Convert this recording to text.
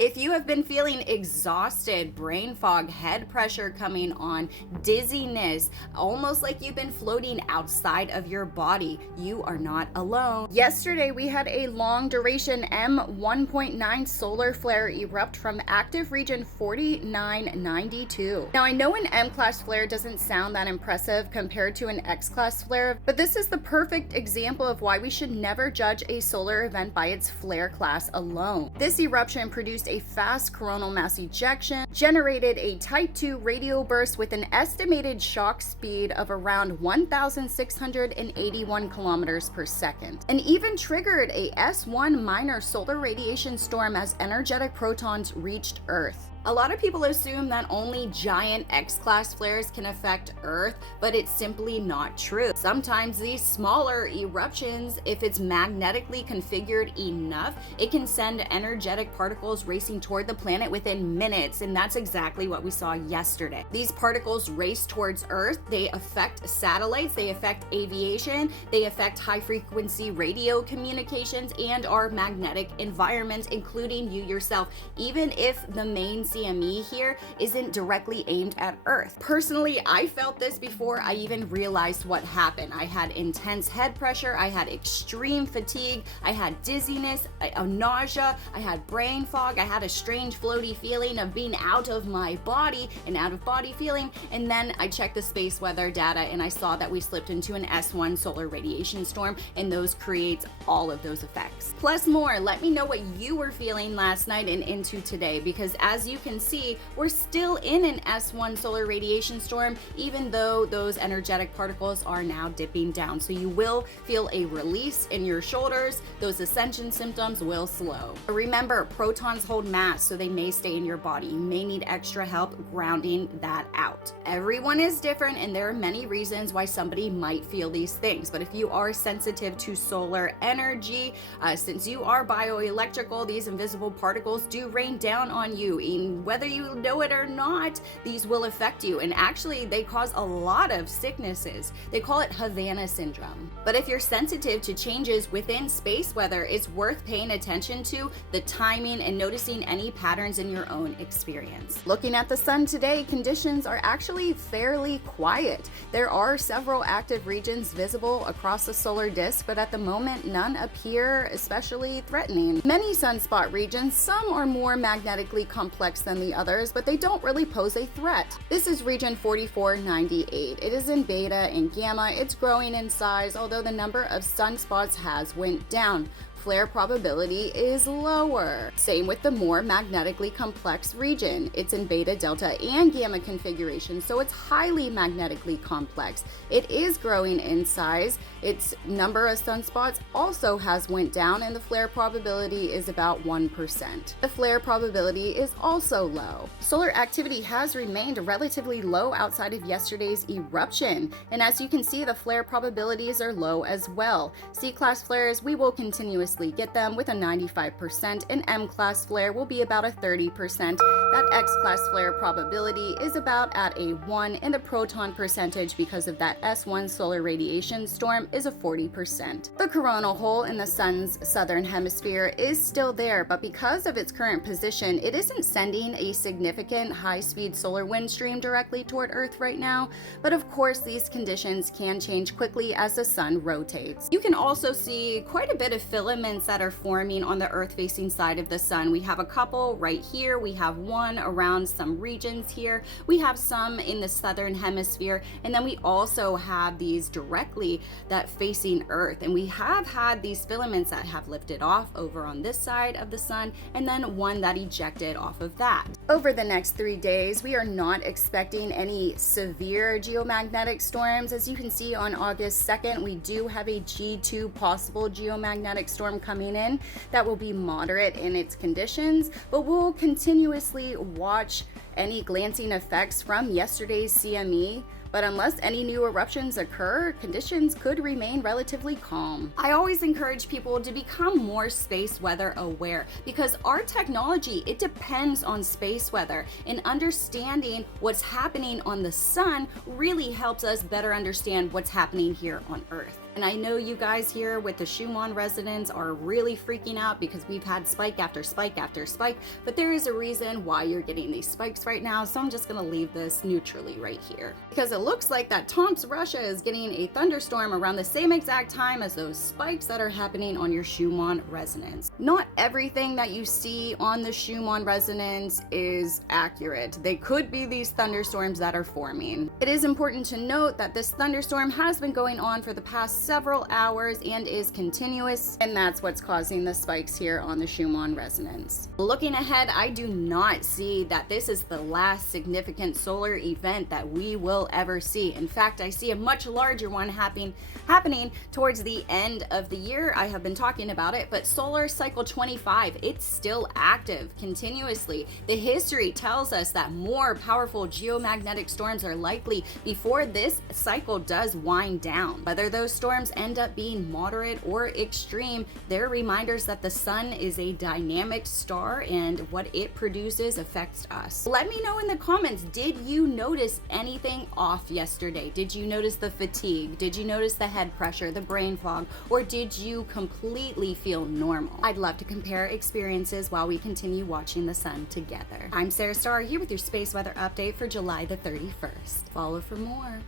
If you have been feeling exhausted, brain fog, head pressure coming on, dizziness, almost like you've been floating outside of your body, you are not alone. Yesterday, we had a long duration M1.9 solar flare erupt from active region 4992. Now, I know an M-class flare doesn't sound that impressive compared to an X-class flare, but this is the perfect example of why we should never judge a solar event by its flare class alone. This eruption produced a fast coronal mass ejection, generated a type 2 radio burst with an estimated shock speed of around 1,681 kilometers per second, and even triggered a S1 minor solar radiation storm as energetic protons reached Earth. A lot of people assume that only giant X-class flares can affect Earth, but it's simply not true. Sometimes these smaller eruptions, if it's magnetically configured enough, it can send energetic particles racing toward the planet within minutes, and that's exactly what we saw yesterday. These particles race towards Earth, they affect satellites, they affect aviation, they affect high-frequency radio communications, and our magnetic environment, including you yourself, even if the main CME here isn't directly aimed at Earth. Personally, I felt this before I even realized what happened. I had intense head pressure, I had extreme fatigue, I had dizziness, nausea, I had brain fog, I had a strange floaty feeling of being out of my body, an out of body feeling, and then I checked the space weather data and I saw that we slipped into an S1 solar radiation storm, and those creates all of those effects. Plus more, let me know what you were feeling last night and into today, because as you can see, we're still in an S1 solar radiation storm, even though those energetic particles are now dipping down. So you will feel a release in your shoulders. Those ascension symptoms will slow. But remember, protons hold mass, so they may stay in your body. You may need extra help grounding that out. Everyone is different, and there are many reasons why somebody might feel these things. But if you are sensitive to solar energy, since you are bioelectrical, these invisible particles do rain down on you. And whether you know it or not, these will affect you, and actually they cause a lot of sicknesses. They call it Havana syndrome. But if you're sensitive to changes within space weather, it's worth paying attention to the timing and noticing any patterns in your own experience. Looking at the sun today, conditions are actually fairly quiet. There are several active regions visible across the solar disk, but at the moment none appear especially threatening. Many sunspot regions, some are more magnetically complex than the others, but they don't really pose a threat. This is region 4498. It is in beta and gamma. It's growing in size, although the number of sunspots has went down. Flare probability is lower. Same with the more magnetically complex region. It's in beta, delta, and gamma configuration, so it's highly magnetically complex. It is growing in size. Its number of sunspots also has went down, and the flare probability is about 1%. The flare probability is also low. Solar activity has remained relatively low outside of yesterday's eruption, and as you can see, the flare probabilities are low as well. C-class flares, we will continuously get them with a 95%. An M-class flare will be about a 30%. That X-class flare probability is about at a 1, and the proton percentage, because of that S1 solar radiation storm, is a 40%. The coronal hole in the sun's southern hemisphere is still there, but because of its current position, it isn't sending a significant high-speed solar wind stream directly toward Earth right now. But of course, these conditions can change quickly as the sun rotates. You can also see quite a bit of filaments that are forming on the Earth-facing side of the sun. We have a couple right here. We have one around some regions here. We have some in the southern hemisphere, and then we also have these directly that facing Earth. And we have had these filaments that have lifted off over on this side of the sun, and then one that ejected off of that. Over the next 3 days, we are not expecting any severe geomagnetic storms. As you can see, on August 2nd, we do have a G2 possible geomagnetic storm coming in that will be moderate in its conditions, but we'll continuously watch any glancing effects from yesterday's CME. But unless any new eruptions occur, conditions could remain relatively calm. I always encourage people to become more space weather aware, because our technology, it depends on space weather, and understanding what's happening on the sun really helps us better understand what's happening here on Earth. And I know you guys here with the Schumann residents are really freaking out because we've had spike after spike after spike, but there is a reason why you're getting these spikes right now, so I'm just gonna leave this neutrally right here. Because it looks like that Tomsk, Russia is getting a thunderstorm around the same exact time as those spikes that are happening on your Schumann resonance. Not everything that you see on the Schumann resonance is accurate. They could be these thunderstorms that are forming. It is important to note that this thunderstorm has been going on for the past several hours and is continuous, and that's what's causing the spikes here on the Schumann resonance. Looking ahead, I do not see that this is the last significant solar event that we will ever see. In fact, I see a much larger one happening towards the end of the year. I have been talking about it, but solar cycle 25, it's still active continuously. The history tells us that more powerful geomagnetic storms are likely before this cycle does wind down. Whether those storms end up being moderate or extreme, they're reminders that the sun is a dynamic star and what it produces affects us. Let me know in the comments, did you notice anything off yesterday? Did you notice the fatigue? Did you notice the head pressure, the brain fog, or did you completely feel normal? I'd love to compare experiences while we continue watching the sun together. I'm Sarah Starr here with your space weather update for July the 31st. Follow for more.